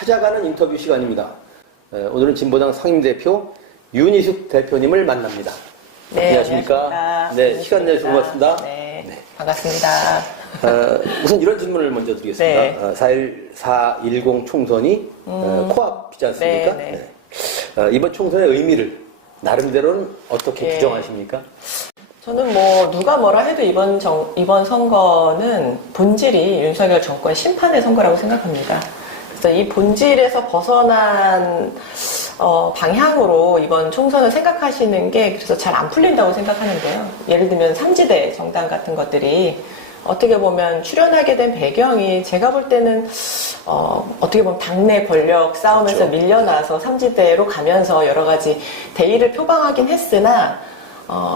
찾아가는 인터뷰 시간입니다. 오늘은 진보당 상임대표 윤희숙 대표님을 만납니다. 네, 안녕하십니까? 안녕하십니까? 네, 시간 내주셔서 고맙습니다. 네, 네. 반갑습니다. 우선 이런 질문을 먼저 드리겠습니다. 네. 4.10 총선이 코앞이지 않습니까? 네. 이번 총선의 의미를 나름대로는 어떻게 예. 규정하십니까? 저는 뭐 누가 뭐라 해도 이번 선거는 본질이 윤석열 정권 심판의 선거라고 생각합니다. 그래서 이 본질에서 벗어난 방향으로 이번 총선을 생각하시는 게 그래서 잘 안 풀린다고 생각하는데요. 예를 들면 삼지대 정당 같은 것들이 어떻게 보면 출연하게 된 배경이 제가 볼 때는 어떻게 보면 당내 권력 싸움에서 그렇죠. 밀려나서 삼지대로 가면서 여러 가지 대의를 표방하긴 했으나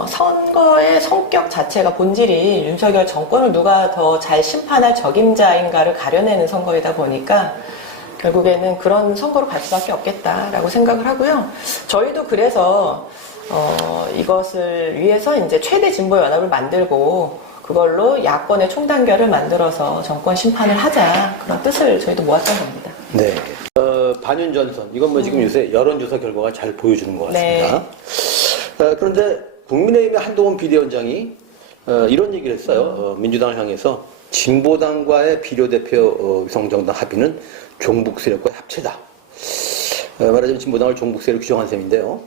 선거의 성격 자체가 본질이 윤석열 정권을 누가 더 잘 심판할 적임자인가를 가려내는 선거이다 보니까 결국에는 그런 선거로 갈 수밖에 없겠다라고 생각을 하고요. 저희도 그래서 이것을 위해서 이제 최대 진보 연합을 만들고 그걸로 야권의 총단결을 만들어서 정권 심판을 하자 그런 뜻을 저희도 모았던 겁니다. 네. 반윤 전선 이건 뭐 지금 요새 여론조사 결과가 잘 보여주는 것 같습니다. 네. 그런데 국민의힘의 한동훈 비대위원장이 이런 얘기를 했어요. 민주당을 향해서 진보당과의 비례대표 위성정당 합의는 종북 세력과 합체다. 말하자면 진보당을 종북 세력 규정한 셈인데요.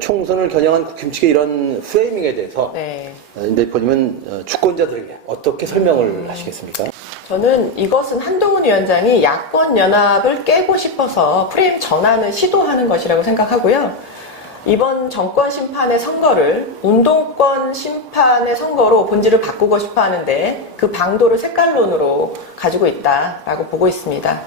총선을 겨냥한 국힘 측의 이런 프레이밍에 대해서 네. 임 대표님은 주권자들에게 어떻게 설명을 하시겠습니까? 저는 이것은 한동훈 위원장이 야권 연합을 깨고 싶어서 프레임 전환을 시도하는 것이라고 생각하고요. 이번 정권 심판의 선거를 운동권 심판의 선거로 본질을 바꾸고 싶어 하는데 그 방도를 색깔론으로 가지고 있다라고 보고 있습니다.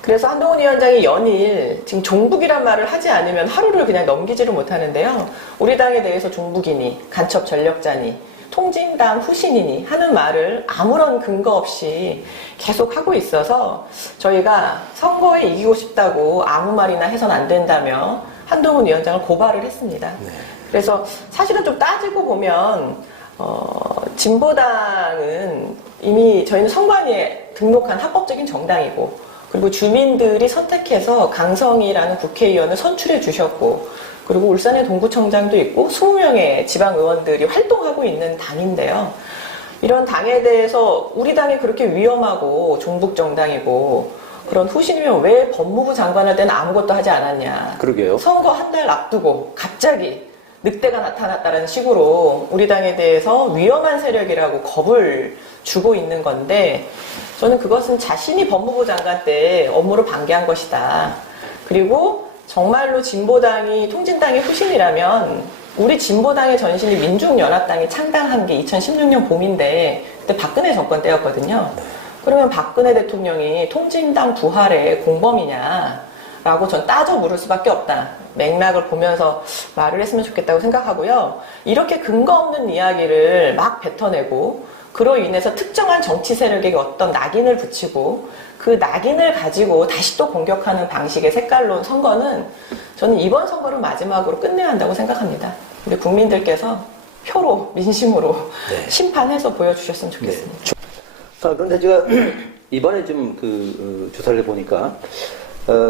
그래서 한동훈 위원장이 연일 지금 종북이란 말을 하지 않으면 하루를 그냥 넘기지를 못하는데요. 우리 당에 대해서 종북이니 간첩 전력자니 통진당 후신이니 하는 말을 아무런 근거 없이 계속 하고 있어서 저희가 선거에 이기고 싶다고 아무 말이나 해선 안 된다며 한동훈 위원장을 고발을 했습니다. 네. 그래서 사실은 좀 따지고 보면 진보당은 이미 저희는 선관위에 등록한 합법적인 정당이고 그리고 주민들이 선택해서 강성이라는 국회의원을 선출해 주셨고 그리고 울산에 동구청장도 있고 20명의 지방의원들이 활동하고 있는 당인데요. 이런 당에 대해서 우리 당이 그렇게 위험하고 종북정당이고 그런 후신이면 왜 법무부 장관 할 때는 아무것도 하지 않았냐. 그러게요. 선거 한 달 앞두고 갑자기 늑대가 나타났다는 식으로 우리 당에 대해서 위험한 세력이라고 겁을 주고 있는 건데 저는 그것은 자신이 법무부 장관 때 업무를 방기한 것이다. 그리고 정말로 진보당이 통진당의 후신이라면 우리 진보당의 전신이 민중연합당이 창당한 게 2016년 봄인데 그때 박근혜 정권 때였거든요. 그러면 박근혜 대통령이 통진당 부활의 공범이냐라고 전 따져 물을 수밖에 없다. 맥락을 보면서 말을 했으면 좋겠다고 생각하고요. 이렇게 근거 없는 이야기를 막 뱉어내고 그로 인해서 특정한 정치 세력에게 어떤 낙인을 붙이고 그 낙인을 가지고 다시 또 공격하는 방식의 색깔론 선거는 저는 이번 선거를 마지막으로 끝내야 한다고 생각합니다. 근데 국민들께서 표로, 민심으로 네. 심판해서 보여주셨으면 좋겠습니다. 네. 그런데 제가 이번에 좀 조사를 해보니까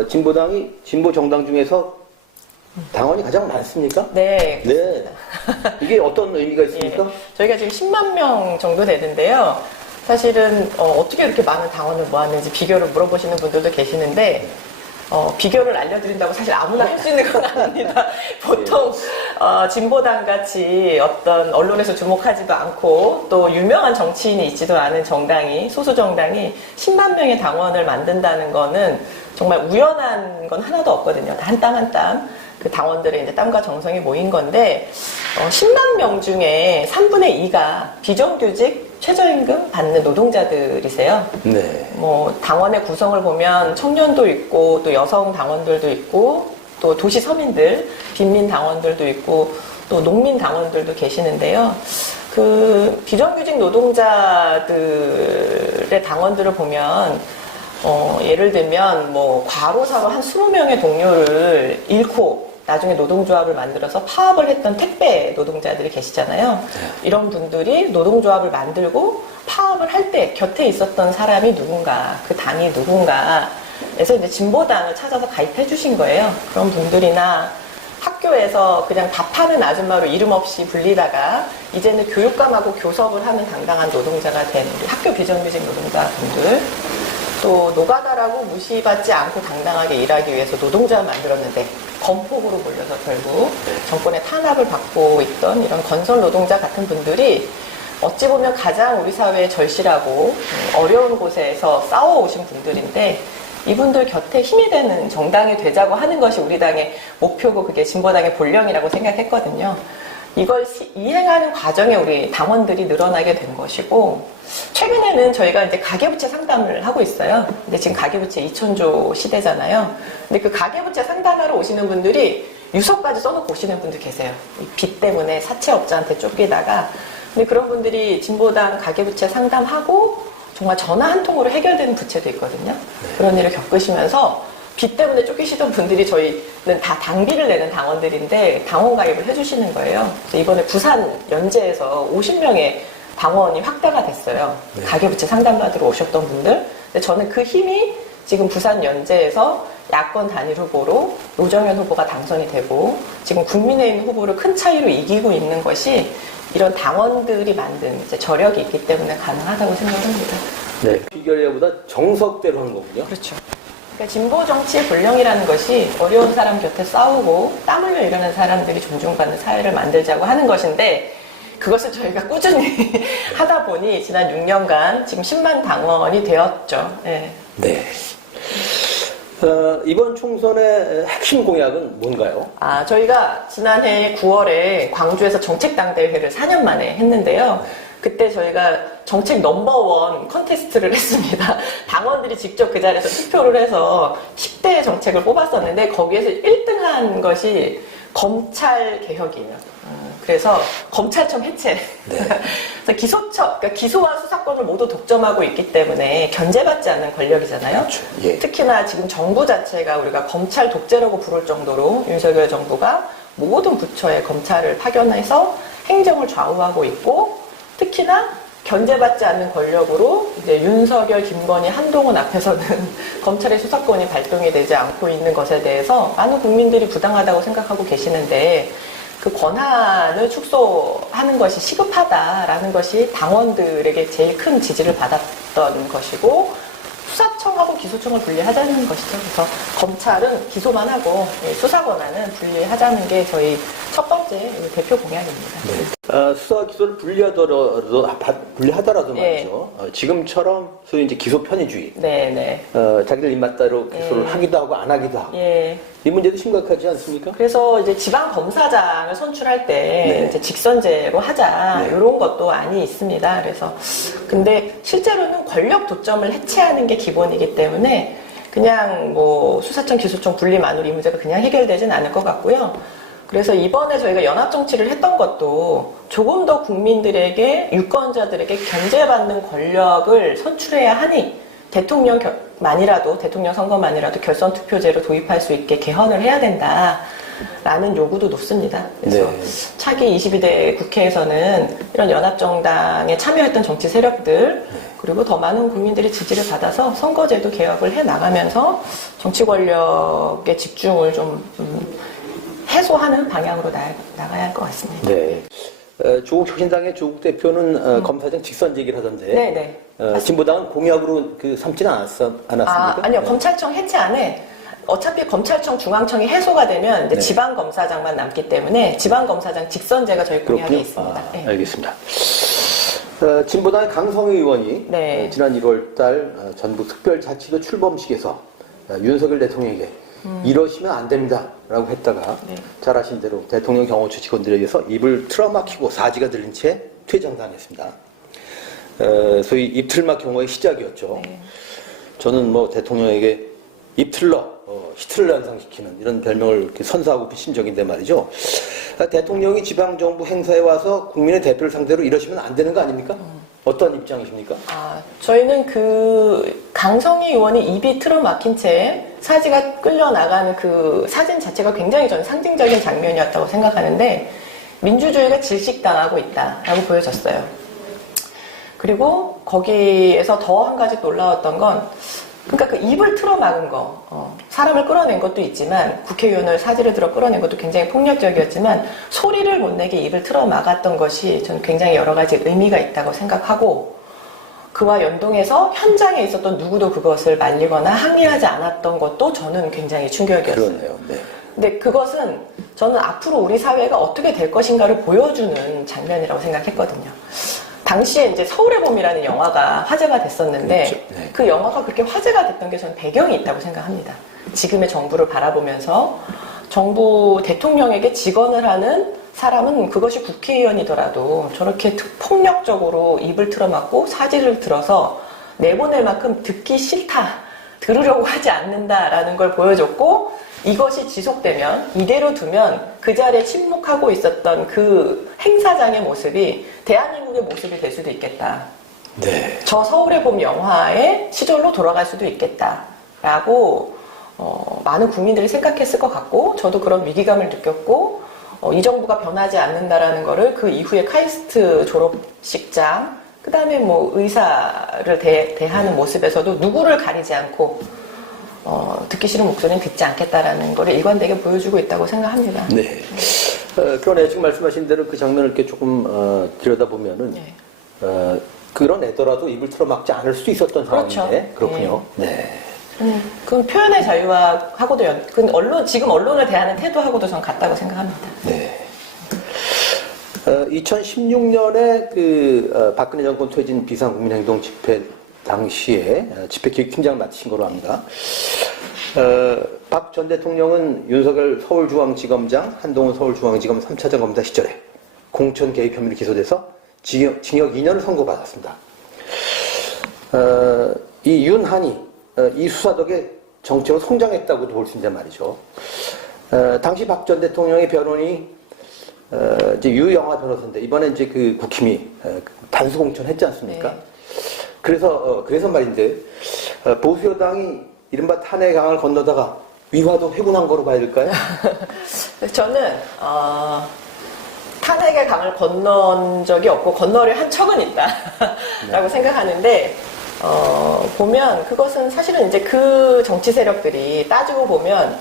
진보당이 진보 정당 중에서 당원이 가장 많습니까? 네. 네. 이게 어떤 의미가 있습니까? 예, 저희가 지금 10만 명 정도 되는데요. 사실은 어떻게 이렇게 많은 당원을 모았는지 비교를 물어보시는 분들도 계시는데 비교를 알려드린다고 사실 아무나 할 수 있는 건 아닙니다. 보통 진보당 같이 어떤 언론에서 주목하지도 않고 또 유명한 정치인이 있지도 않은 정당이 소수 정당이 10만 명의 당원을 만든다는 거는 정말 우연한 건 하나도 없거든요. 한 땀 한 땀 그 당원들의 이제 땀과 정성이 모인 건데 10만 명 중에 3분의 2가 비정규직 최저임금 받는 노동자들이세요. 네. 뭐 당원의 구성을 보면 청년도 있고 또 여성 당원들도 있고 또 도시 서민들, 빈민 당원들도 있고 또 농민 당원들도 계시는데요. 그 비정규직 노동자들의 당원들을 보면 예를 들면 뭐 과로사로 한 20명의 동료를 잃고 나중에 노동조합을 만들어서 파업을 했던 택배 노동자들이 계시잖아요. 이런 분들이 노동조합을 만들고 파업을 할 때 곁에 있었던 사람이 누군가, 그 당이 누군가, 이제 진보당을 찾아서 가입해 주신 거예요. 그런 분들이나 학교에서 그냥 밥하는 아줌마로 이름 없이 불리다가 이제는 교육감하고 교섭을 하는 당당한 노동자가 된 우리 학교 비정규직 노동자분들, 또 노가다라고 무시받지 않고 당당하게 일하기 위해서 노동자를 만들었는데 건폭으로 몰려서 결국 정권의 탄압을 받고 있던 이런 건설 노동자 같은 분들이 어찌 보면 가장 우리 사회에 절실하고 어려운 곳에서 싸워오신 분들인데, 이분들 곁에 힘이 되는 정당이 되자고 하는 것이 우리 당의 목표고 그게 진보당의 본령이라고 생각했거든요. 이걸 이행하는 과정에 우리 당원들이 늘어나게 된 것이고, 최근에는 저희가 이제 가계부채 상담을 하고 있어요. 근데 지금 가계부채 2,000조 시대잖아요. 근데 그 가계부채 상담하러 오시는 분들이 유서까지 써놓고 오시는 분들 계세요. 빚 때문에 사채업자한테 쫓기다가. 근데 그런 분들이 진보당 가계부채 상담하고 정말 전화 한 통으로 해결되는 부채도 있거든요. 그런 일을 겪으시면서 빚 때문에 쫓기시던 분들이 저희는 다 당비를 내는 당원들인데 당원 가입을 해주시는 거예요. 그래서 이번에 부산 연재에서 50명의 당원이 확대가 됐어요. 네. 가계부채 상담받으러 오셨던 분들. 근데 저는 그 힘이 지금 부산 연재에서 야권 단일 후보로 노정현 후보가 당선이 되고 지금 국민의힘 후보를 큰 차이로 이기고 있는 것이 이런 당원들이 만든 이제 저력이 있기 때문에 가능하다고 생각합니다. 네. 비결례보다 정석대로 한 거군요. 그렇죠. 그러니까 진보 정치의 본령이라는 것이 어려운 사람 곁에 싸우고 땀 흘려 일하는 사람들이 존중받는 사회를 만들자고 하는 것인데, 그것을 저희가 꾸준히 하다 보니 지난 6년간 지금 10만 당원이 되었죠. 네. 네. 이번 총선의 핵심 공약은 뭔가요? 저희가 지난해 9월에 광주에서 정책당대회를 4년 만에 했는데요. 그때 저희가 정책 넘버원 컨테스트를 했습니다. 당원들이 직접 그 자리에서 투표를 해서 10대 정책을 뽑았었는데 거기에서 1등한 것이 검찰 개혁이에요. 그래서 검찰청 해체. 네. 그래서 그러니까 기소와 수사권을 모두 독점하고 있기 때문에 견제받지 않는 권력이잖아요. 그렇죠. 예. 특히나 지금 정부 자체가 우리가 검찰 독재라고 부를 정도로 윤석열 정부가 모든 부처에 검찰을 파견해서 행정을 좌우하고 있고, 특히나 견제받지 않는 권력으로 이제 윤석열, 김건희, 한동훈 앞에서는 검찰의 수사권이 발동이 되지 않고 있는 것에 대해서 많은 국민들이 부당하다고 생각하고 계시는데, 그 권한을 축소하는 것이 시급하다라는 것이 당원들에게 제일 큰 지지를 받았던 것이고, 수사청하고 기소청을 분리하자는 것이죠. 그래서 검찰은 기소만 하고 수사 권한은 분리하자는 게 저희 첫 번째 대표 공약입니다. 네. 수사 기소를 분리하더라도 네. 말이죠. 지금처럼 소위 이제 기소 편의주의. 네. 자기들 입맛대로 기소를 하기도 하고 안 하기도 하고. 예. 이 문제도 심각하지 않습니까? 그래서 이제 지방 검사장을 선출할 때 네. 이제 직선제로 하자, 네. 이런 것도 안이 있습니다. 그래서 근데 실제로는 권력 도점을 해체하는 게 기본이기 때문에 그냥 뭐 수사청, 기소청 분리만으로 이 문제가 그냥 해결되진 않을 것 같고요. 그래서 이번에 저희가 연합 정치를 했던 것도 조금 더 국민들에게, 유권자들에게 견제받는 권력을 선출해야 하니 대통령만이라도, 대통령 선거만이라도 결선 투표제로 도입할 수 있게 개헌을 해야 된다라는 요구도 높습니다. 그래서 네. 차기 22대 국회에서는 이런 연합정당에 참여했던 정치 세력들, 그리고 더 많은 국민들의 지지를 받아서 선거제도 개혁을 해 나가면서 정치 권력의 집중을 좀 해소하는 방향으로 나가야 할 것 같습니다. 네. 조국 혁신당의 조국 대표는 검사장 직선 얘기를 하던데. 네네. 진보당은 공약으로 삼지는 않았습니까? 아니요. 네. 검찰청 해체 안에 어차피 검찰청, 중앙청이 해소가 되면 이제 네. 지방검사장만 남기 때문에 지방검사장 직선제가 저희 공약에 그렇군요. 있습니다. 네. 알겠습니다. 진보당의 강성희 의원이 네. 지난 1월달 전북 특별자치도 출범식에서 윤석열 대통령에게 이러시면 안 됩니다 라고 했다가 네. 잘 아신 대로 대통령 경호처 직원들에 의해서 입을 틀어막히고 사지가 들린 채 퇴장당했습니다. 소위 입틀막 경호의 시작이었죠. 네. 저는 뭐 대통령에게 입틀러, 히틀러 연상시키는 이런 별명을 이렇게 선사하고 계신 적인데 말이죠. 대통령이 지방정부 행사에 와서 국민의 대표를 상대로 이러시면 안 되는 거 아닙니까? 어떤 입장이십니까? 저희는 그 강성희 의원이 입이 틀어막힌 채 사지가 끌려나가는 그 사진 자체가 굉장히 저는 상징적인 장면이었다고 생각하는데, 민주주의가 질식당하고 있다라고 보여졌어요. 그리고 거기에서 더 한 가지 놀라웠던 건 그러니까 그 입을 틀어막은 거, 사람을 끌어낸 것도 있지만 국회의원을 사지를 들어 끌어낸 것도 굉장히 폭력적이었지만 소리를 못 내게 입을 틀어막았던 것이 저는 굉장히 여러 가지 의미가 있다고 생각하고 그와 연동해서 현장에 있었던 누구도 그것을 말리거나 항의하지 않았던 것도 저는 굉장히 충격이었어요. 그러네요. 네. 근데 그것은 저는 앞으로 우리 사회가 어떻게 될 것인가를 보여주는 장면이라고 생각했거든요. 당시에 이제 서울의 봄이라는 영화가 화제가 됐었는데 그렇죠. 네. 그 영화가 그렇게 화제가 됐던 게 저는 배경이 있다고 생각합니다. 지금의 정부를 바라보면서 정부 대통령에게 직언을 하는 사람은 그것이 국회의원이더라도 저렇게 폭력적으로 입을 틀어막고 사지를 들어서 내보낼 만큼 듣기 싫다, 들으려고 하지 않는다라는 걸 보여줬고 이것이 지속되면 이대로 두면 그 자리에 침묵하고 있었던 그 행사장의 모습이 대한민국의 모습이 될 수도 있겠다. 네. 저 서울의 봄 영화의 시절로 돌아갈 수도 있겠다라고 많은 국민들이 생각했을 것 같고 저도 그런 위기감을 느꼈고 이 정부가 변하지 않는다라는 거를 그 이후에 카이스트 졸업식장 그 다음에 뭐 의사를 대하는 모습에서도 누구를 가리지 않고 듣기 싫은 목소리는 듣지 않겠다라는 거를 일관되게 보여주고 있다고 생각합니다. 네. 그러네. 지금 말씀하신 대로 그 장면을 이렇게 조금 들여다보면은 네. 그런 애더라도 입을 틀어막지 않을 수도 있었던 그렇죠. 상황인데 그렇군요. 네. 그건 표현의 자유하고도 지금 언론을 대하는 태도하고도 전 같다고 생각합니다. 네. 2016년에 그 박근혜 정권 퇴진 비상국민행동 집회 당시에 집회 기획팀장을 맡으신 거로 합니다. 박 전 대통령은 윤석열 서울중앙지검장, 한동훈 서울중앙지검 3차장 검사 시절에 공천 개입 혐의로 기소돼서 징역 2년을 선고받았습니다. 이 윤한이 이 수사 덕에 정치로 성장했다고도 볼 수 있단 말이죠. 당시 박 전 대통령의 변호인이 이제 유영아 변호사인데 이번에 이제 그 국힘이 단수 공천했지 않습니까? 네. 그래서 말인데 보수 여당이 이른바 탄핵 강을 건너다가 위화도 회군한 거로 봐야 될까요? 저는 탄핵의 강을 건넌 적이 없고 건너려 한 척은 있다라고 생각하는데 보면 그것은 사실은 이제 그 정치 세력들이 따지고 보면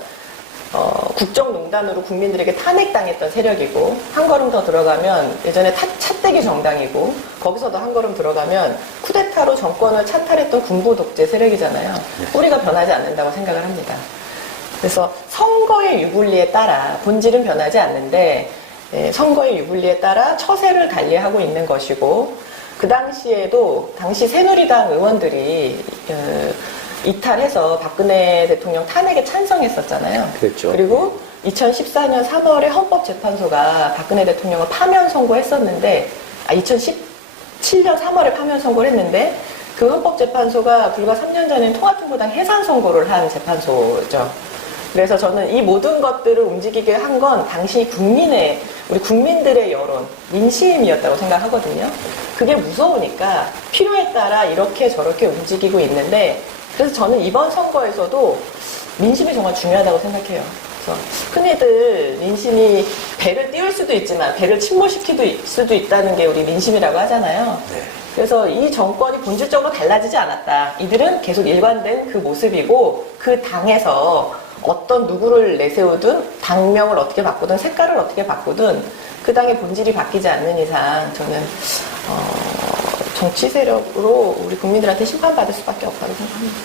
국정농단으로 국민들에게 탄핵당했던 세력이고 한 걸음 더 들어가면 예전에 차떼기 정당이고 거기서도 한 걸음 들어가면 쿠데타로 정권을 찬탈했던 군부 독재 세력이잖아요. 뿌리가 변하지 않는다고 생각을 합니다. 그래서 선거의 유불리에 따라 본질은 변하지 않는데 선거의 유불리에 따라 처세를 달리하고 있는 것이고 그 당시에도 당시 새누리당 의원들이 이탈해서 박근혜 대통령 탄핵에 찬성했었잖아요. 그랬죠. 그리고 2014년 3월에 헌법재판소가 박근혜 대통령을 파면 선고했었는데 2017년 3월에 파면 선고를 했는데 그 헌법재판소가 불과 3년 전에 통합진보당 해산 선고를 한 재판소죠. 그래서 저는 이 모든 것들을 움직이게 한 건 당시 우리 국민들의 여론, 민심이었다고 생각하거든요. 그게 무서우니까 필요에 따라 이렇게 저렇게 움직이고 있는데 그래서 저는 이번 선거에서도 민심이 정말 중요하다고 생각해요. 그래서 흔히들 민심이 배를 띄울 수도 있지만 배를 침몰시킬 수도 있다는 게 우리 민심이라고 하잖아요. 네. 그래서 이 정권이 본질적으로 달라지지 않았다. 이들은 계속 일관된 그 모습이고 그 당에서 어떤 누구를 내세우든 당명을 어떻게 바꾸든 색깔을 어떻게 바꾸든 그 당의 본질이 바뀌지 않는 이상 저는 정치 세력으로 우리 국민들한테 심판받을 수밖에 없다고 생각합니다.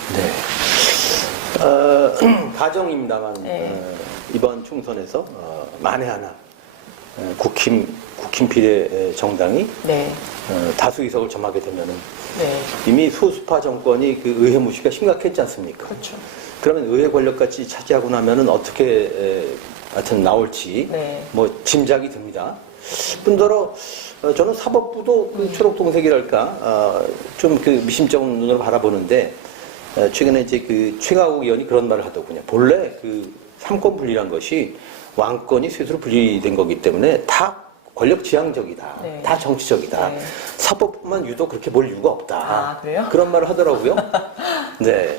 네. 가정입니다만 네. 이번 총선에서 만에 하나 국힘 비례 정당이 네. 다수 의석을 점하게 되면은 네. 이미 소수파 정권이 그 의회 무시가 심각했지 않습니까? 그렇죠. 그러면 의회 권력까지 차지하고 나면은 어떻게 하여튼 나올지 네. 뭐 짐작이 듭니다. 뿐더러 저는 사법부도 그 초록동색이랄까 좀 그 미심쩍은 눈으로 바라보는데 최근에 이제 그 최강욱 의원이 그런 말을 하더군요. 본래 그 삼권 분리란 것이 왕권이 스스로 분리된 거기 때문에 다 권력 지향적이다. 네. 다 정치적이다. 네. 사법부만 유독 그렇게 볼 이유가 없다. 아, 그래요? 그런 말을 하더라고요. 네.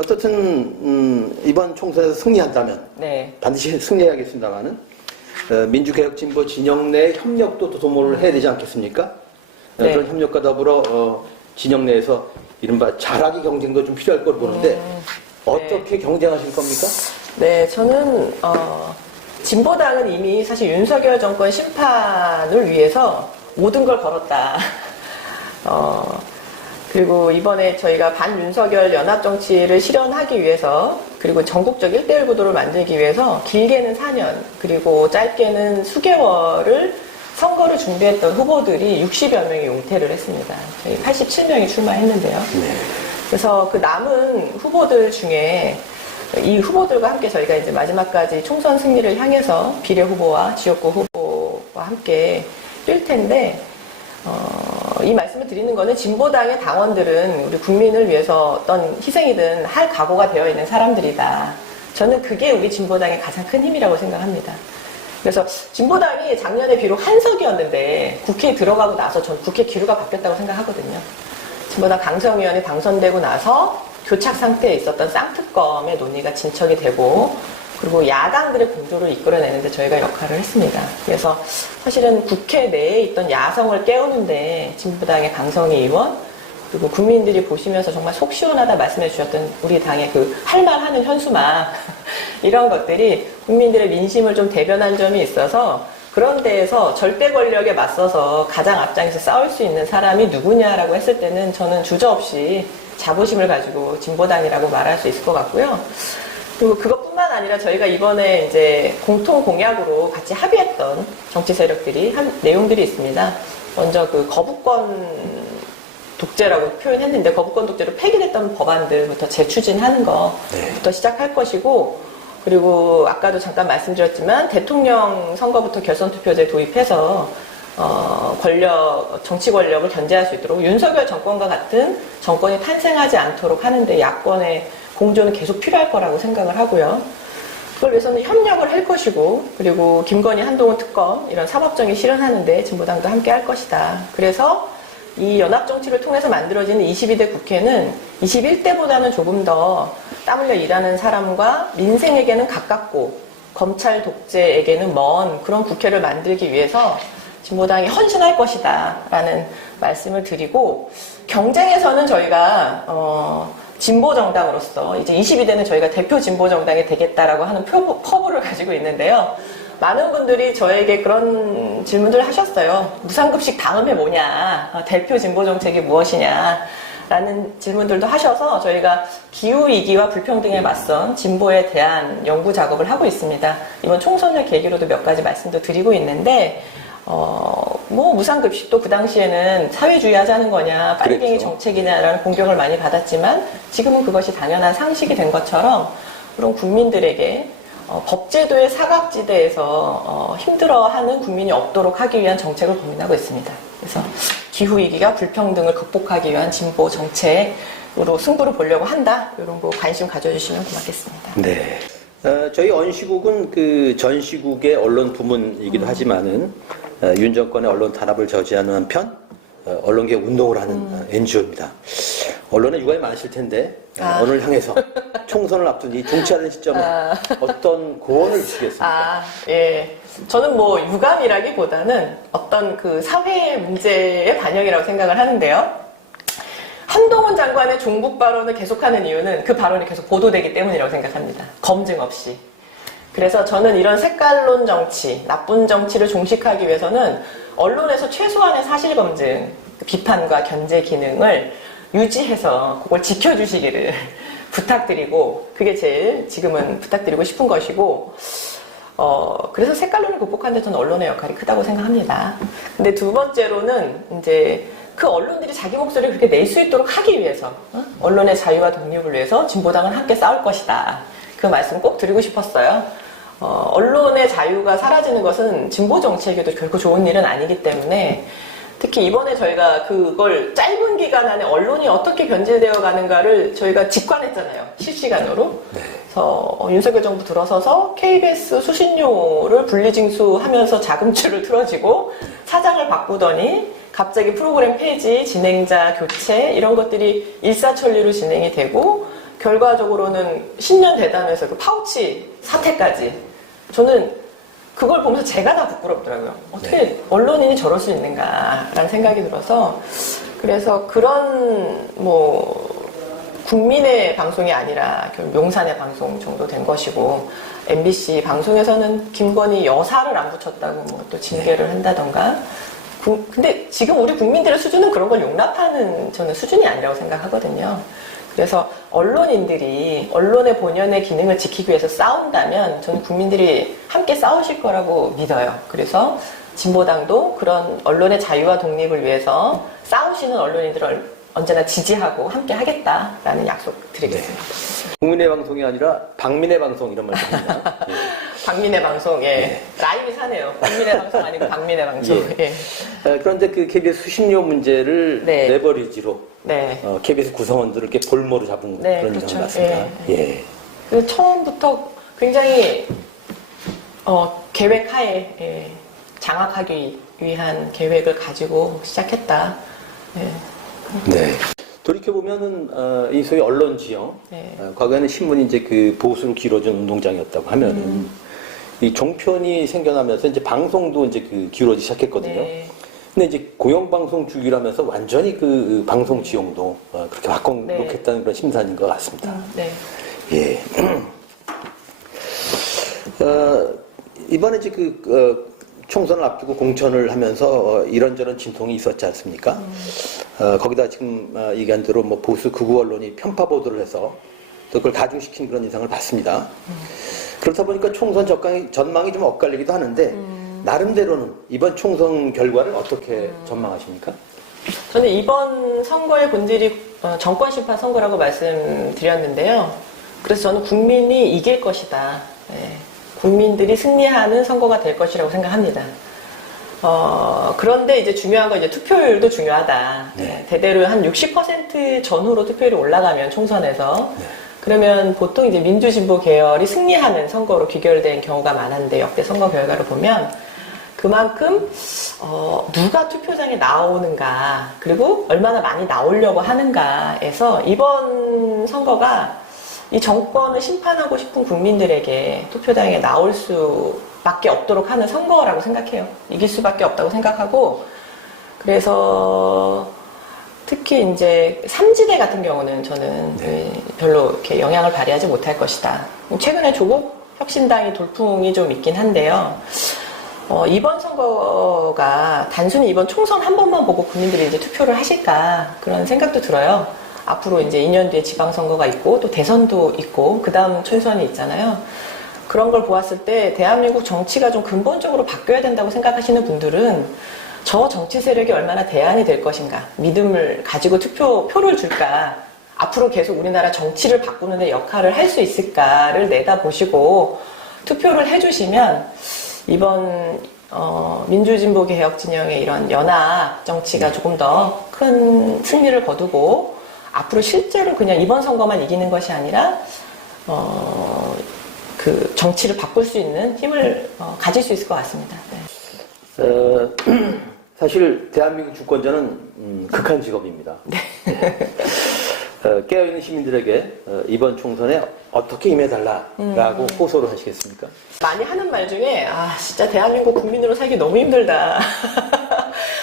어떻든 이번 총선에서 승리한다면 네. 반드시 승리해야겠습니다만은 민주개혁진보 진영 내 협력도 더 도모를 해야 되지 않겠습니까? 네. 그런 협력과 더불어 진영 내에서 이른바 잘하기 경쟁도 좀 필요할 걸 보는데 어떻게 경쟁하실 겁니까? 네, 저는 진보당은 이미 사실 윤석열 정권 심판을 위해서 모든 걸 걸었다. 그리고 이번에 저희가 반윤석열 연합정치를 실현하기 위해서 그리고 전국적 1대1 구도를 만들기 위해서 길게는 4년 그리고 짧게는 수개월을 선거를 준비했던 후보들이 60여 명이 용퇴를 했습니다. 저희 87명이 출마했는데요. 네. 그래서 그 남은 후보들 중에 이 후보들과 함께 저희가 이제 마지막까지 총선 승리를 향해서 비례 후보와 지역구 후보와 함께 뛸 텐데, 이 말씀을 드리는 거는 진보당의 당원들은 우리 국민을 위해서 어떤 희생이든 할 각오가 되어 있는 사람들이다. 저는 그게 우리 진보당의 가장 큰 힘이라고 생각합니다. 그래서 진보당이 작년에 비록 한석이었는데 국회에 들어가고 나서 전 국회 기류가 바뀌었다고 생각하거든요. 진보당 강성위원이 당선되고 나서 교착 상태에 있었던 쌍특검의 논의가 진척이 되고 그리고 야당들의 공조를 이끌어내는데 저희가 역할을 했습니다. 그래서 사실은 국회 내에 있던 야성을 깨우는데 진보당의 강성희 의원 그리고 국민들이 보시면서 정말 속 시원하다 말씀해 주셨던 우리 당의 그 할 말 하는 현수막 이런 것들이 국민들의 민심을 좀 대변한 점이 있어서 그런 데에서 절대 권력에 맞서서 가장 앞장에서 싸울 수 있는 사람이 누구냐라고 했을 때는 저는 주저없이 자부심을 가지고 진보당이라고 말할 수 있을 것 같고요. 그리고 그것뿐만 아니라 저희가 이번에 이제 공통 공약으로 같이 합의했던 정치 세력들이 한 내용들이 있습니다. 먼저 그 거부권 독재라고 표현했는데 거부권 독재로 폐기됐던 법안들부터 재추진하는 거부터 시작할 것이고 그리고 아까도 잠깐 말씀드렸지만 대통령 선거부터 결선 투표제 도입해서 정치 권력을 견제할 수 있도록 윤석열 정권과 같은 정권이 탄생하지 않도록 하는데 야권의 공조는 계속 필요할 거라고 생각을 하고요. 그걸 위해서는 협력을 할 것이고 그리고 김건희 한동훈 특검 이런 사법정의 실현하는데 진보당도 함께 할 것이다. 그래서 이 연합정치를 통해서 만들어지는 22대 국회는 21대보다는 조금 더 땀 흘려 일하는 사람과 민생에게는 가깝고 검찰 독재에게는 먼 그런 국회를 만들기 위해서 진보당이 헌신할 것이다 라는 말씀을 드리고 경쟁에서는 저희가 진보정당으로서 이제 22대는 저희가 대표 진보정당이 되겠다라고 하는 포부를 가지고 있는데요. 많은 분들이 저에게 그런 질문들을 하셨어요. 무상급식 다음에 뭐냐, 대표 진보정책이 무엇이냐 라는 질문들도 하셔서 저희가 기후위기와 불평등에 맞선 진보에 대한 연구 작업을 하고 있습니다. 이번 총선을 계기로도 몇 가지 말씀도 드리고 있는데 무상급식도 그 당시에는 사회주의 하자는 거냐, 빨갱이 정책이냐라는 공격을 많이 받았지만 지금은 그것이 당연한 상식이 된 것처럼 그런 국민들에게 법제도의 사각지대에서 힘들어하는 국민이 없도록 하기 위한 정책을 고민하고 있습니다. 그래서 기후위기가 불평등을 극복하기 위한 진보 정책으로 승부를 보려고 한다. 이런 거 관심 가져주시면 고맙겠습니다. 네. 저희 언시국은 그 전시국의 언론 부문이기도 하지만은 윤 정권의 언론 탄압을 저지하는 한편 언론개혁 운동을 하는 NGO입니다. 언론에 유감이 많으실 텐데 언론을 향해서 총선을 앞둔 이 중치하는 시점에 어떤 고언을 주시겠습니까? 예. 저는 유감이라기보다는 어떤 그 사회 문제의 반영이라고 생각을 하는데요. 한동훈 장관의 종북 발언을 계속하는 이유는 그 발언이 계속 보도되기 때문이라고 생각합니다. 검증 없이. 그래서 저는 이런 색깔론 정치, 나쁜 정치를 종식하기 위해서는 언론에서 최소한의 사실검증, 비판과 견제 기능을 유지해서 그걸 지켜주시기를 부탁드리고 그게 제일 지금은 부탁드리고 싶은 것이고 그래서 색깔론을 극복하는데 저는 언론의 역할이 크다고 생각합니다. 근데 두 번째로는 이제 그 언론들이 자기 목소리를 그렇게 낼 수 있도록 하기 위해서 언론의 자유와 독립을 위해서 진보당은 함께 싸울 것이다. 그 말씀 꼭 드리고 싶었어요. 언론의 자유가 사라지는 것은 진보 정치에게도 결코 좋은 일은 아니기 때문에 특히 이번에 저희가 그걸 짧은 기간 안에 언론이 어떻게 변질되어 가는가를 저희가 직관했잖아요. 실시간으로. 그래서 윤석열 정부 들어서서 KBS 수신료를 분리징수하면서 자금줄을 틀어지고 사장을 바꾸더니 갑자기 프로그램 폐지, 진행자 교체 이런 것들이 일사천리로 진행이 되고 결과적으로는 신년 대담에서 그 파우치 사태까지 저는 그걸 보면서 제가 다 부끄럽더라고요. 어떻게 언론인이 저럴 수 있는가라는 생각이 들어서 그래서 그런 뭐 국민의 방송이 아니라 결국 용산의 방송 정도 된 것이고, MBC 방송에서는 김건희 여사를 안 붙였다고 뭐 또 징계를 한다던가. 근데 지금 우리 국민들의 수준은 그런 걸 용납하는 저는 수준이 아니라고 생각하거든요. 그래서 언론인들이 언론의 본연의 기능을 지키기 위해서 싸운다면 저는 국민들이 함께 싸우실 거라고 믿어요. 그래서 진보당도 그런 언론의 자유와 독립을 위해서 싸우시는 언론인들을 언제나 지지하고 함께 하겠다라는 약속 드리겠습니다. 네. 국민의 방송이 아니라 박민의 방송 이런 말씀입니다. 예. 박민의 방송, 예. 라임이 사네요. 국민의 방송 아니고 박민의 방송. 예. 예. 그런데 그 KBS 수신료 문제를 네. 레버리지로 네. KBS 구성원들을 이렇게 볼모로 잡은 네, 그런 그렇죠. 인상을 봤습니다. 예. 그래서 처음부터 굉장히 계획하에 장악하기 위한 계획을 가지고 시작했다. 예. 네. 돌이켜 보면은 이 소위 언론 지형, 네. 과거에는 신문이 이제 그 보수로 길어진 운동장이었다고 하면은 이 종편이 생겨나면서 이제 방송도 이제 그 기울어지기 시작했거든요. 네. 근데 이제 공영방송 주기라면서 완전히 그 방송 지형도 그렇게 바꿔놓겠다는 그런 심산인 것 같습니다. 네. 예. 이번에 이제 총선을 앞두고 공천을 하면서 이런저런 진통이 있었지 않습니까? 거기다 지금 얘기한 대로 뭐 보수 극우 언론이 편파 보도를 해서 또 그걸 가중시킨 그런 인상을 받습니다. 그렇다 보니까 총선 전망이 좀 엇갈리기도 하는데 나름대로는 이번 총선 결과를 어떻게 전망하십니까? 저는 이번 선거의 본질이 정권 심판 선거라고 말씀드렸는데요. 그래서 저는 국민이 이길 것이다. 예. 국민들이 승리하는 선거가 될 것이라고 생각합니다. 그런데 이제 중요한 건 이제 투표율도 중요하다. 네. 대대로 한 60% 전후로 투표율이 올라가면 총선에서 그러면 보통 이제 민주진보 계열이 승리하는 선거로 귀결된 경우가 많았는데 역대 선거 결과를 보면 그만큼 누가 투표장에 나오는가 그리고 얼마나 많이 나오려고 하는가에서 이번 선거가 이 정권을 심판하고 싶은 국민들에게 투표장에 나올 수밖에 없도록 하는 선거라고 생각해요. 이길 수밖에 없다고 생각하고, 그래서 특히 이제 삼지대 같은 경우는 저는 별로 이렇게 영향을 발휘하지 못할 것이다. 최근에 조국 혁신당이 돌풍이 좀 있긴 한데요. 이번 선거가 단순히 이번 총선 한 번만 보고 국민들이 이제 투표를 하실까 그런 생각도 들어요. 앞으로 이제 2년 뒤에 지방선거가 있고 또 대선도 있고 그 다음 총선이 있잖아요. 그런 걸 보았을 때 대한민국 정치가 좀 근본적으로 바뀌어야 된다고 생각하시는 분들은 저 정치 세력이 얼마나 대안이 될 것인가, 믿음을 가지고 표를 줄까, 앞으로 계속 우리나라 정치를 바꾸는 데 역할을 할 수 있을까를 내다보시고 투표를 해주시면 이번 민주진보 개혁 진영의 이런 연합 정치가 조금 더 큰 승리를 거두고 앞으로 실제로 그냥 이번 선거만 이기는 것이 아니라 그 정치를 바꿀 수 있는 힘을 가질 수 있을 것 같습니다. 네. 사실 대한민국 주권자는 극한 직업입니다. 네. 깨어있는 시민들에게 이번 총선에 어떻게 임해달라라고 호소를 하시겠습니까? 많이 하는 말 중에 진짜 대한민국 국민으로 살기 너무 힘들다.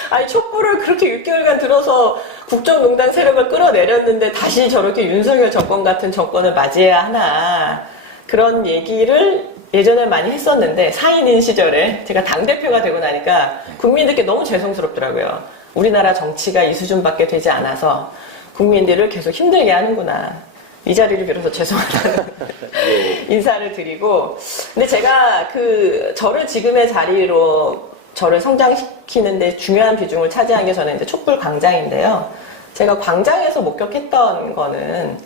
아니 촛불을 그렇게 6개월간 들어서 국정농단 세력을 끌어내렸는데 다시 저렇게 윤석열 정권 같은 정권을 맞이해야 하나, 그런 얘기를 예전에 많이 했었는데 상인인 시절에 제가 당대표가 되고 나니까 국민들께 너무 죄송스럽더라고요. 우리나라 정치가 이 수준밖에 되지 않아서 국민들을 계속 힘들게 하는구나. 이 자리를 빌어서 죄송하다는 인사를 드리고, 근데 제가 저를 지금의 자리로 저를 성장시키는데 중요한 비중을 차지한 게 저는 이제 촛불 광장인데요. 제가 광장에서 목격했던 거는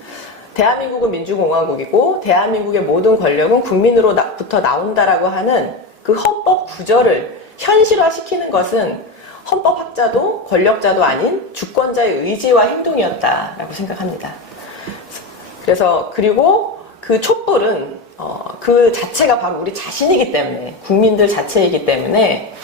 대한민국은 민주공화국이고 대한민국의 모든 권력은 국민으로부터 나온다라고 하는 그 헌법 구절을 현실화시키는 것은 헌법학자도 권력자도 아닌 주권자의 의지와 행동이었다라고 생각합니다. 그래서 그리고 그 촛불은 그 자체가 바로 우리 자신이기 때문에, 국민들 자체이기 때문에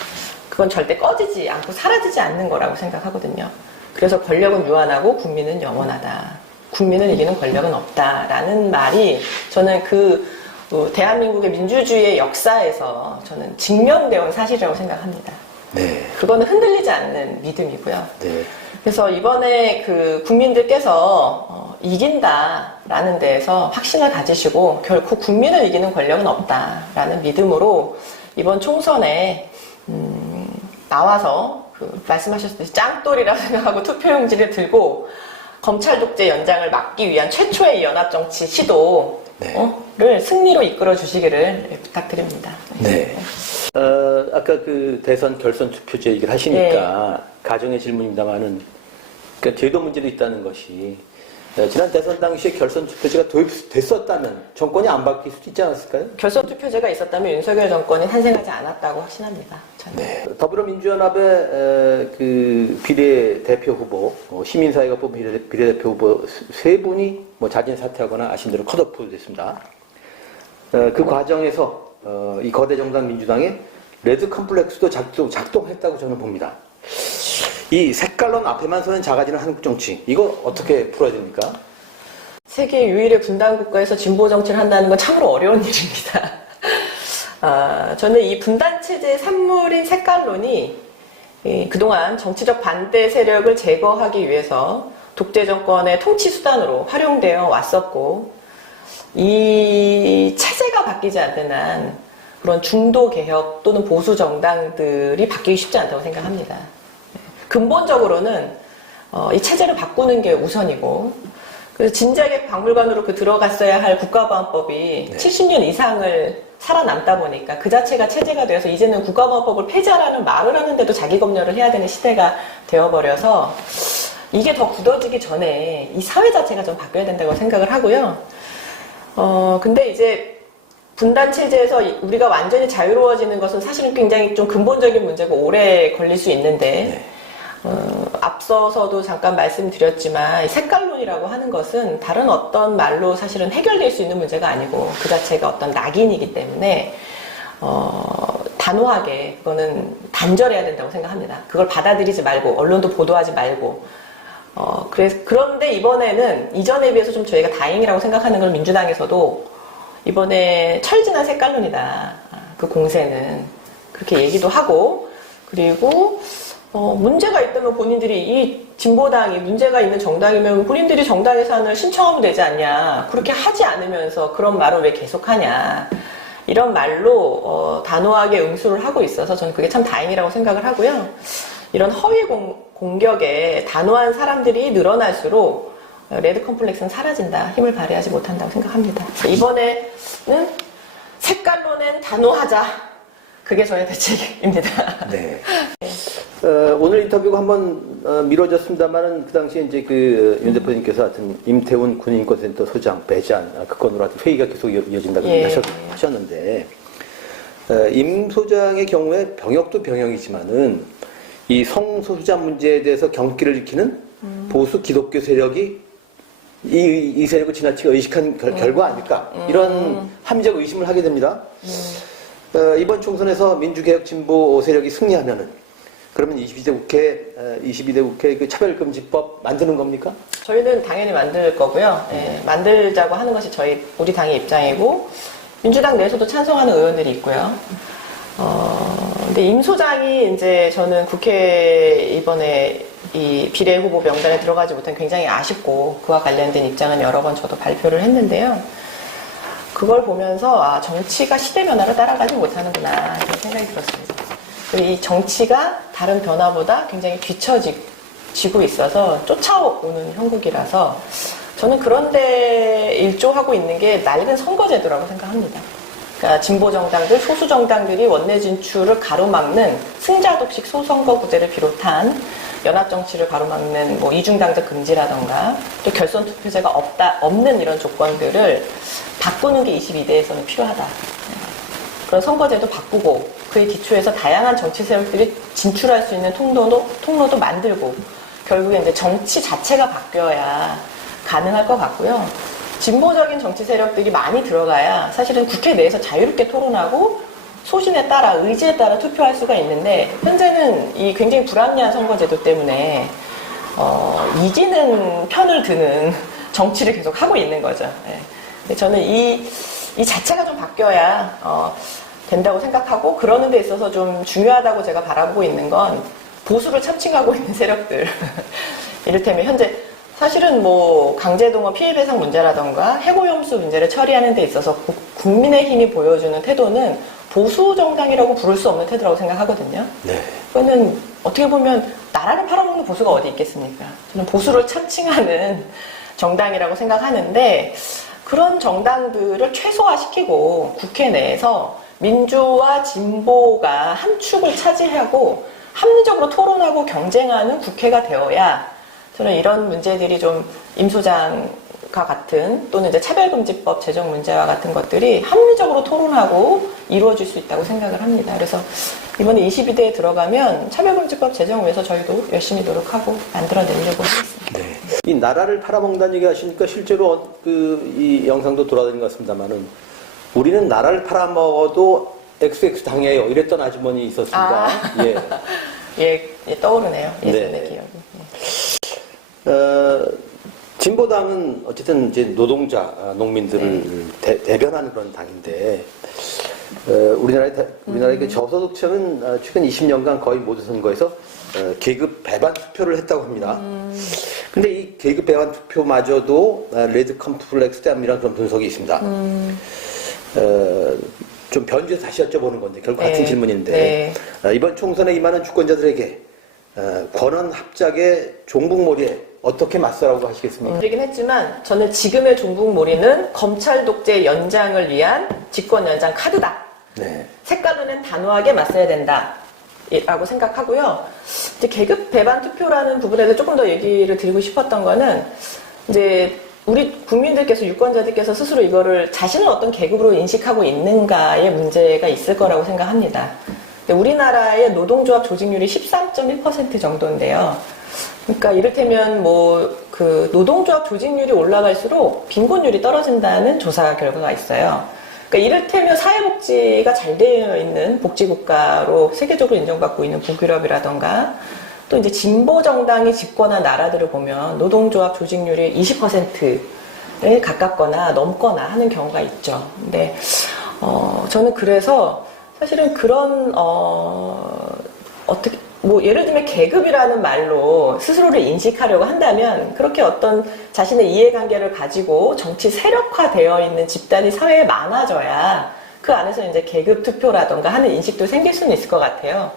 그건 절대 꺼지지 않고 사라지지 않는 거라고 생각하거든요. 그래서 권력은 유한하고 국민은 영원하다. 국민을 이기는 권력은 없다라는 말이 저는 대한민국의 민주주의의 역사에서 저는 증명되어 온 사실이라고 생각합니다. 네. 그거는 흔들리지 않는 믿음이고요. 네. 그래서 이번에 그 국민들께서 이긴다라는 데에서 확신을 가지시고 결코 국민을 이기는 권력은 없다라는 믿음으로 이번 총선에 나와서 그 말씀하셨듯이 짱돌이라고 생각하고 투표용지를 들고 검찰 독재 연장을 막기 위한 최초의 연합정치 시도를 승리로 이끌어 주시기를 부탁드립니다. 네. 아까 그 대선 결선 투표제 얘기를 하시니까 가정의 질문입니다만은 그러니까 제도 문제도 있다는 것이 지난 대선 당시에 결선 투표제가 도입됐었다면 정권이 안 바뀔 수도 있지 않았을까요? 결선 투표제가 있었다면 윤석열 정권이 탄생하지 않았다고 확신합니다. 저는. 네. 더불어민주연합의 그 비례대표 후보, 시민사회가 뽑은 비례대표 후보 세 분이 뭐 자진 사퇴하거나 아신 대로 컷오프 됐습니다. 그 과정에서 이 거대 정당 민주당의 레드 컴플렉스도 작동했다고 저는 봅니다. 이 색깔론 앞에만 서는 작아지는 한국 정치, 이거 어떻게 풀어야 됩니까? 세계 유일의 분단 국가에서 진보 정치를 한다는 건 참으로 어려운 일입니다. 저는 이 분단 체제의 산물인 색깔론이 그동안 정치적 반대 세력을 제거하기 위해서 독재 정권의 통치 수단으로 활용되어 왔었고, 이 체제가 바뀌지 않는 한 그런 중도 개혁 또는 보수 정당들이 바뀌기 쉽지 않다고 생각합니다. 근본적으로는 이 체제를 바꾸는 게 우선이고, 그래서 진작에 박물관으로 들어갔어야 할 국가보안법이 70년 이상을 살아남다 보니까 그 자체가 체제가 되어서 이제는 국가보안법을 폐지하라는 말을 하는데도 자기 검열을 해야 되는 시대가 되어버려서 이게 더 굳어지기 전에 이 사회 자체가 좀 바뀌어야 된다고 생각을 하고요. 근데 이제 분단 체제에서 우리가 완전히 자유로워지는 것은 사실은 굉장히 좀 근본적인 문제고 오래 걸릴 수 있는데, 앞서서도 잠깐 말씀드렸지만 색깔론이라고 하는 것은 다른 어떤 말로 사실은 해결될 수 있는 문제가 아니고 그 자체가 어떤 낙인이기 때문에 단호하게 그거는 단절해야 된다고 생각합니다. 그걸 받아들이지 말고 언론도 보도하지 말고 그런데 이번에는 이전에 비해서 좀 저희가 다행이라고 생각하는 건 민주당에서도 이번에 철진한 색깔론이다. 그 공세는 그렇게 얘기도 하고, 그리고 문제가 있다면 본인들이 이 진보당이 문제가 있는 정당이면 본인들이 정당 예산을 신청하면 되지 않냐. 그렇게 하지 않으면서 그런 말을 왜 계속하냐. 이런 말로 단호하게 응수를 하고 있어서 저는 그게 참 다행이라고 생각을 하고요. 이런 허위 공격에 단호한 사람들이 늘어날수록 레드 컴플렉스는 사라진다. 힘을 발휘하지 못한다고 생각합니다. 이번에는 색깔론엔 단호하자. 그게 저의 대책입니다. 네. 오늘 인터뷰가 한번 미뤄졌습니다만은 그 당시에 이제 윤 대표님께서 하여튼 임태훈 군인권센터 소장 배제안 그 건으로 하여튼 회의가 계속 이어진다고 하셨는데, 임 소장의 경우에 병역도 병역이지만은 이 성소수자 문제에 대해서 경기를 일으키는 보수 기독교 세력이 이 세력을 지나치게 의식한 결과 아닐까, 이런 합리적 의심을 하게 됩니다. 이번 총선에서 민주개혁 진보 세력이 승리하면은 그러면 22대 국회 그 차별금지법 만드는 겁니까? 저희는 당연히 만들 거고요. 만들자고 하는 것이 우리 당의 입장이고, 민주당 내에서도 찬성하는 의원들이 있고요. 근데 임 소장이 이제 저는 국회 이번에 이 비례 후보 명단에 들어가지 못한 굉장히 아쉽고, 그와 관련된 입장은 여러 번 저도 발표를 했는데요. 그걸 보면서 정치가 시대 변화를 따라가지 못하는구나 이런 생각이 들었습니다. 그리고 이 정치가 다른 변화보다 굉장히 뒤처지고 있어서 쫓아오는 형국이라서 저는 그런데 일조하고 있는 게 낡은 선거제도라고 생각합니다. 그러니까 진보 정당들, 소수 정당들이 원내 진출을 가로막는 승자독식 소선거구제를 비롯한 연합 정치를 가로막는 이중당적 금지라던가 또 결선 투표제가 없는 이런 조건들을 바꾸는 게 22대에서는 필요하다. 그런 선거제도 바꾸고 그에 기초해서 다양한 정치 세력들이 진출할 수 있는 통로도 만들고 결국에 이제 정치 자체가 바뀌어야 가능할 것 같고요. 진보적인 정치 세력들이 많이 들어가야 사실은 국회 내에서 자유롭게 토론하고 소신에 따라 의지에 따라 투표할 수가 있는데 현재는 이 굉장히 불합리한 선거제도 때문에 이기는 편을 드는 정치를 계속 하고 있는 거죠. 근데 저는 이 자체가 좀 바뀌어야 된다고 생각하고, 그러는 데 있어서 좀 중요하다고 제가 바라보고 있는 건 보수를 참칭하고 있는 세력들. 이를테면 현재 사실은 뭐 강제동원 피해배상 문제라던가 해고염수 문제를 처리하는 데 있어서 국민의힘이 보여주는 태도는 보수 정당이라고 부를 수 없는 태도라고 생각하거든요. 네. 그거는 어떻게 보면 나라를 팔아먹는 보수가 어디 있겠습니까? 저는 보수를 참칭하는 정당이라고 생각하는데 그런 정당들을 최소화시키고 국회 내에서 민주와 진보가 한 축을 차지하고 합리적으로 토론하고 경쟁하는 국회가 되어야 저는 이런 문제들이 좀 임 소장과 같은 또는 이제 차별금지법 제정 문제와 같은 것들이 합리적으로 토론하고 이루어질 수 있다고 생각을 합니다. 그래서 이번에 22대에 들어가면 차별금지법 제정을 위해서 저희도 열심히 노력하고 만들어내려고 하겠습니다. 네. 이 나라를 팔아먹는다는 얘기 하시니까 실제로 이 영상도 돌아다닌 것 같습니다만은 우리는 나라를 팔아먹어도 XX 당해요. 이랬던 아주머니 있었습니다. 예. 예, 떠오르네요. 예전의 네. 기억이. 진보당은 어쨌든 이제 노동자, 농민들을 대변하는 그런 당인데, 우리나라의 그 저소득층은 최근 20년간 거의 모든 선거에서 계급 배반 투표를 했다고 합니다. 근데 이 계급 배반 투표마저도 레드 컴플렉스 때문이라는 그런 분석이 있습니다. 좀 변주해서 다시 여쭤보는 건데, 결국 같은 질문인데, 이번 총선에 임하는 주권자들에게 권한 합작의 종북몰이에 어떻게 맞서라고 하시겠습니까? 얘긴 했지만 저는 지금의 종북몰이는 검찰 독재 연장을 위한 집권 연장 카드다. 네. 색깔은 단호하게 맞서야 된다. 라고 생각하고요. 이제 계급 배반 투표라는 부분에 대해서 조금 더 얘기를 드리고 싶었던 거는 이제 우리 국민들께서 유권자들께서 스스로 이거를 자신을 어떤 계급으로 인식하고 있는가의 문제가 있을 거라고 생각합니다. 우리나라의 노동조합 조직률이 13.1% 정도인데요. 그러니까 이를테면 그 노동조합 조직률이 올라갈수록 빈곤율이 떨어진다는 조사 결과가 있어요. 그러니까 이를테면 사회복지가 잘 되어 있는 복지국가로 세계적으로 인정받고 있는 북유럽이라던가 또 이제 진보 정당이 집권한 나라들을 보면 노동조합 조직률이 20%를 가깝거나 넘거나 하는 경우가 있죠. 근데 저는 그래서 사실은 그런 어떻게 예를 들면 계급이라는 말로 스스로를 인식하려고 한다면 그렇게 어떤 자신의 이해관계를 가지고 정치 세력화되어 있는 집단이 사회에 많아져야 그 안에서 이제 계급 투표라던가 하는 인식도 생길 수는 있을 것 같아요.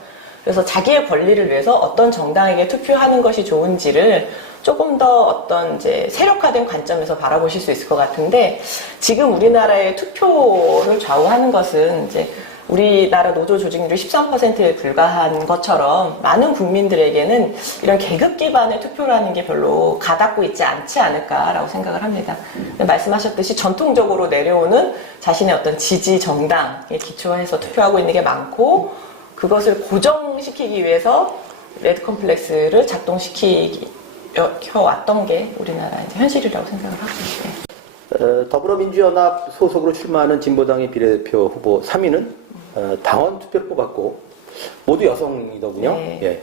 그래서 자기의 권리를 위해서 어떤 정당에게 투표하는 것이 좋은지를 조금 더 어떤 이제 세력화된 관점에서 바라보실 수 있을 것 같은데 지금 우리나라의 투표를 좌우하는 것은 이제 우리나라 노조 조직률이 13%에 불과한 것처럼 많은 국민들에게는 이런 계급 기반의 투표라는 게 별로 가닿고 있지 않지 않을까라고 생각을 합니다. 말씀하셨듯이 전통적으로 내려오는 자신의 어떤 지지 정당에 기초해서 투표하고 있는 게 많고 그것을 고정시키기 위해서 레드 컴플렉스를 작동시켜 왔던 게 우리나라 이제 현실이라고 생각을 하고 있어요. 더불어민주연합 소속으로 출마하는 진보당의 비례대표 후보 3위는 당원 투표를 뽑았고 모두 여성이더군요. 네. 예.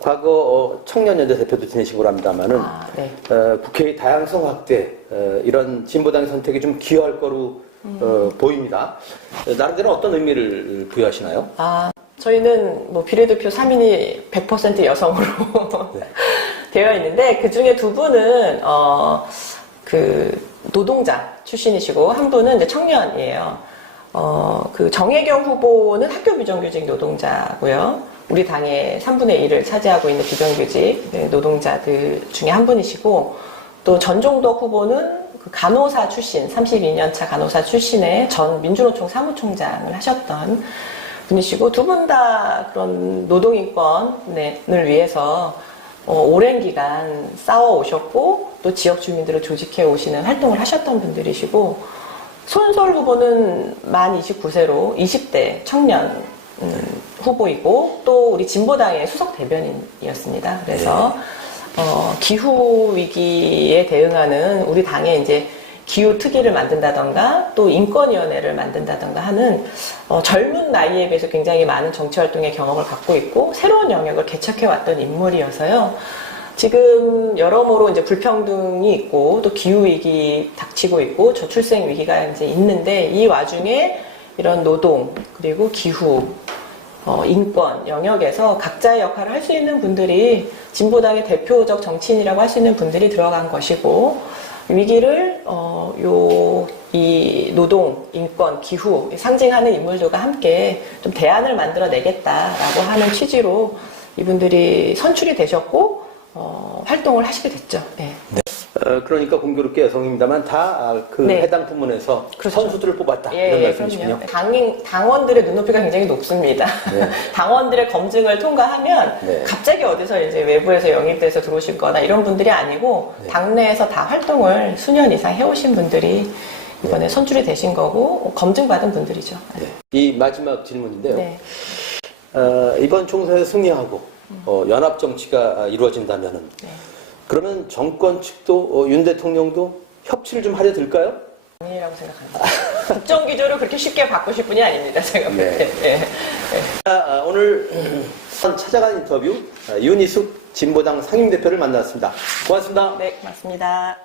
과거 청년연대 대표도 지내신 거랍니다만은 네. 국회의 다양성 확대 이런 진보당의 선택이 좀 기여할 거로 보입니다. 나름대로 어떤 의미를 부여하시나요? 저희는 비례대표 3인이 100% 여성으로 네. 되어 있는데 그 중에 두 분은 그 노동자 출신이시고 한 분은 이제 청년이에요. 그 정혜경 후보는 학교 비정규직 노동자고요. 우리 당의 3분의 1을 차지하고 있는 비정규직 노동자들 중에 한 분이시고 또 전종덕 후보는 그 간호사 출신, 32년차 간호사 출신의 전 민주노총 사무총장을 하셨던 분이시고 두 분 다 그런 노동인권을 위해서 오랜 기간 싸워 오셨고 또 지역 주민들을 조직해 오시는 활동을 하셨던 분들이시고 손sol 후보는 만 29세로 20대 청년 후보이고 또 우리 진보당의 수석 대변인이었습니다. 그래서 기후 위기에 대응하는 우리 당의 이제 기후 특위를 만든다던가 또 인권위원회를 만든다던가 하는 젊은 나이에 비해서 굉장히 많은 정치 활동의 경험을 갖고 있고 새로운 영역을 개척해 왔던 인물이어서요. 지금 여러모로 이제 불평등이 있고 또 기후 위기 닥치고 있고 저출생 위기가 이제 있는데 이 와중에 이런 노동 그리고 기후 인권 영역에서 각자의 역할을 할 수 있는 분들이 진보당의 대표적 정치인이라고 할 수 있는 분들이 들어간 것이고, 위기를 이 노동, 인권, 기후 상징하는 인물들과 함께 좀 대안을 만들어내겠다라고 하는 취지로 이분들이 선출이 되셨고 활동을 하시게 됐죠. 네. 그러니까 공교롭게 여성입니다만 다 그 네. 해당 부문에서 그렇죠. 선수들을 뽑았다 예, 이런 예, 말씀이시군요. 그럼요. 당원들의 눈높이가 굉장히 높습니다. 네. 당원들의 검증을 통과하면 네. 갑자기 어디서 이제 외부에서 영입돼서 들어오실 거나 이런 분들이 아니고 네. 당내에서 다 활동을 수년 이상 해오신 분들이 이번에 선출이 되신 거고 검증받은 분들이죠. 네. 이 마지막 질문인데요. 네. 이번 총선에 승리하고 연합 정치가 이루어진다면은 네. 그러면 정권 측도 윤 대통령도 협치를 좀 하려 들까요? 아니라고 생각합니다. 국정 기조를 그렇게 쉽게 바꾸실 분이 아닙니다. 제가 볼 때. 네. 네. 오늘 찾아간 인터뷰 윤희숙 진보당 상임대표를 만났습니다. 고맙습니다. 네, 고맙습니다.